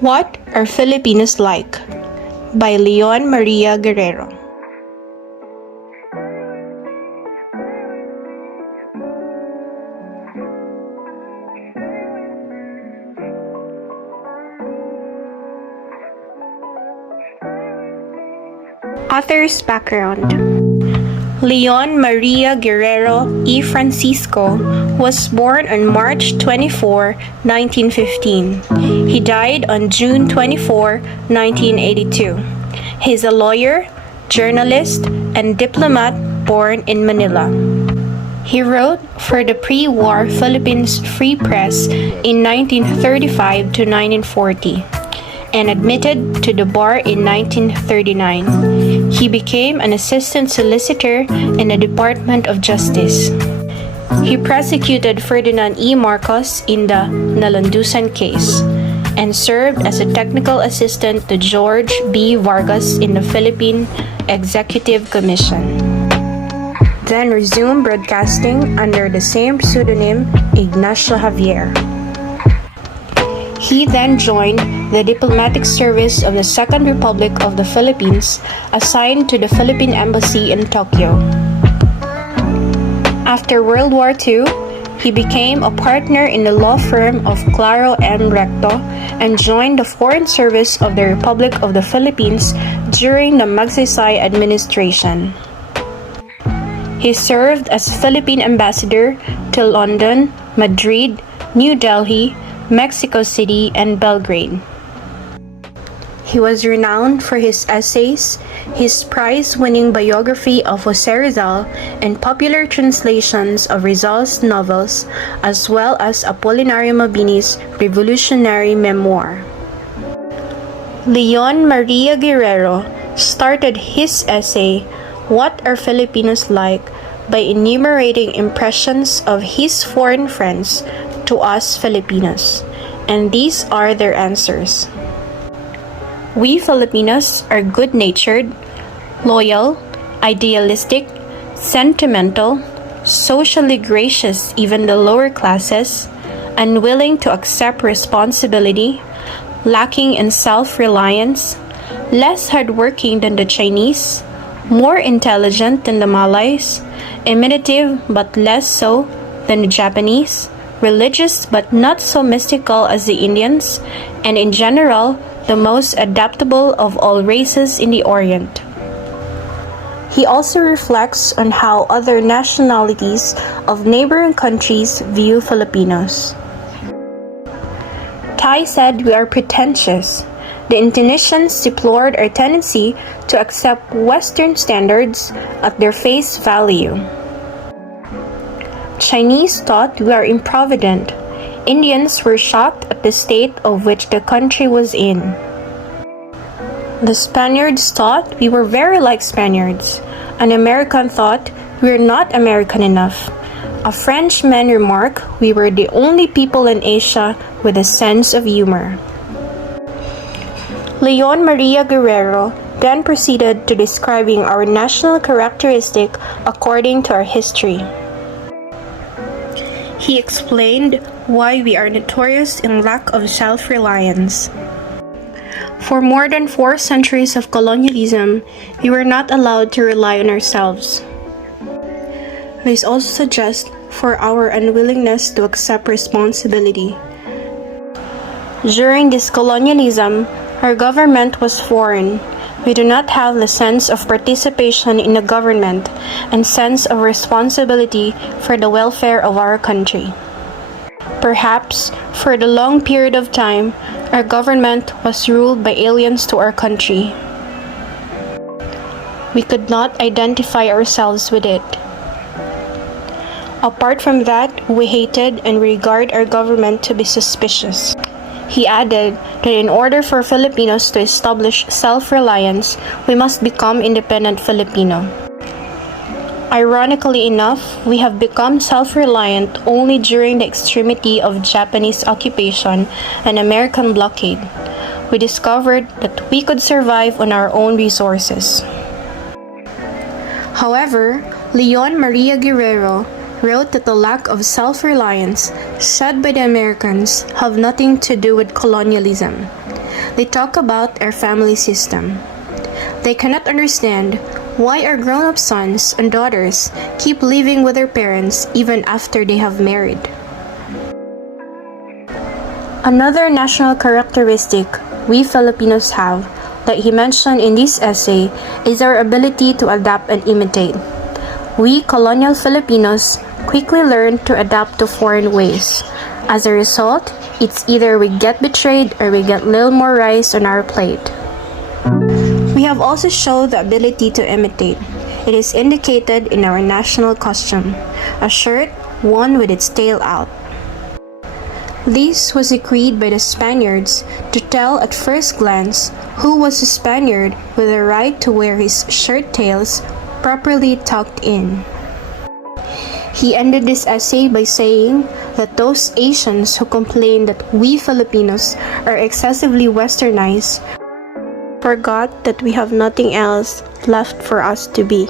What are Filipinos like? By Leon Maria Guerrero. Author's background. Leon Maria Guerrero y Francisco was born on March 24, 1915. He died on June 24, 1982. He's a lawyer, journalist, and diplomat born in Manila. He wrote for the pre-war Philippines Free Press in 1935 to 1940 and admitted to the bar in 1939. He became an assistant solicitor in the Department of Justice. He prosecuted Ferdinand E. Marcos in the Nalandusan case and served as a technical assistant to George B. Vargas in the Philippine Executive Commission. Then resumed broadcasting under the same pseudonym, Ignacio Javier. He then joined the diplomatic service of the Second Republic of the Philippines, assigned to the Philippine Embassy in Tokyo. After World War II, he became a partner in the law firm of Claro M. Recto and joined the Foreign Service of the Republic of the Philippines during the Magsaysay administration. He served as Philippine ambassador to London, Madrid, New Delhi, Mexico City, and Belgrade. He was renowned for his essays, his prize-winning biography of Jose Rizal, and popular translations of Rizal's novels, as well as Apolinario Mabini's revolutionary memoir. Leon Maria Guerrero started his essay, What Are Filipinos Like?, by enumerating impressions of his foreign friends to us Filipinos, and these are their answers. We Filipinos are good-natured, loyal, idealistic, sentimental, socially gracious even the lower classes, unwilling to accept responsibility, lacking in self-reliance, less hardworking than the Chinese, more intelligent than the Malays, imitative but less so than the Japanese, religious but not so mystical as the Indians, and in general, the most adaptable of all races in the Orient. He also reflects on how other nationalities of neighboring countries view Filipinos. Tai said we are pretentious. The Indonesians deplored our tendency to accept Western standards at their face value. Chinese thought we are improvident. Indians were shocked at the state of which the country was in. The Spaniards thought we were very like Spaniards. An American thought we were not American enough. A Frenchman remarked we were the only people in Asia with a sense of humor. Leon Maria Guerrero then proceeded to describing our national characteristic according to our history. He explained why we are notorious in lack of self-reliance. For more than 4 centuries of colonialism, we were not allowed to rely on ourselves. This also suggests for our unwillingness to accept responsibility. During this colonialism, our government was foreign. We do not have the sense of participation in the government and sense of responsibility for the welfare of our country. Perhaps, for the long period of time, our government was ruled by aliens to our country. We could not identify ourselves with it. Apart from that, we hated and regard our government to be suspicious. He added that in order for Filipinos to establish self-reliance, we must become independent Filipino. Ironically enough, we have become self-reliant only during the extremity of Japanese occupation and American blockade. We discovered that we could survive on our own resources. However, Leon Maria Guerrero wrote that the lack of self-reliance shed by the Americans have nothing to do with colonialism. They talk about our family system. They cannot understand why our grown-up sons and daughters keep living with their parents even after they have married. Another national characteristic we Filipinos have that he mentioned in this essay is our ability to adapt and imitate. We colonial Filipinos quickly learn to adapt to foreign ways. As a result, it's either we get betrayed or we get little more rice on our plate. We have also shown the ability to imitate. It is indicated in our national costume, a shirt worn with its tail out. This was decreed by the Spaniards to tell at first glance who was a Spaniard with the right to wear his shirt tails properly tucked in. He ended this essay by saying that those Asians who complain that we Filipinos are excessively westernized forgot that we have nothing else left for us to be.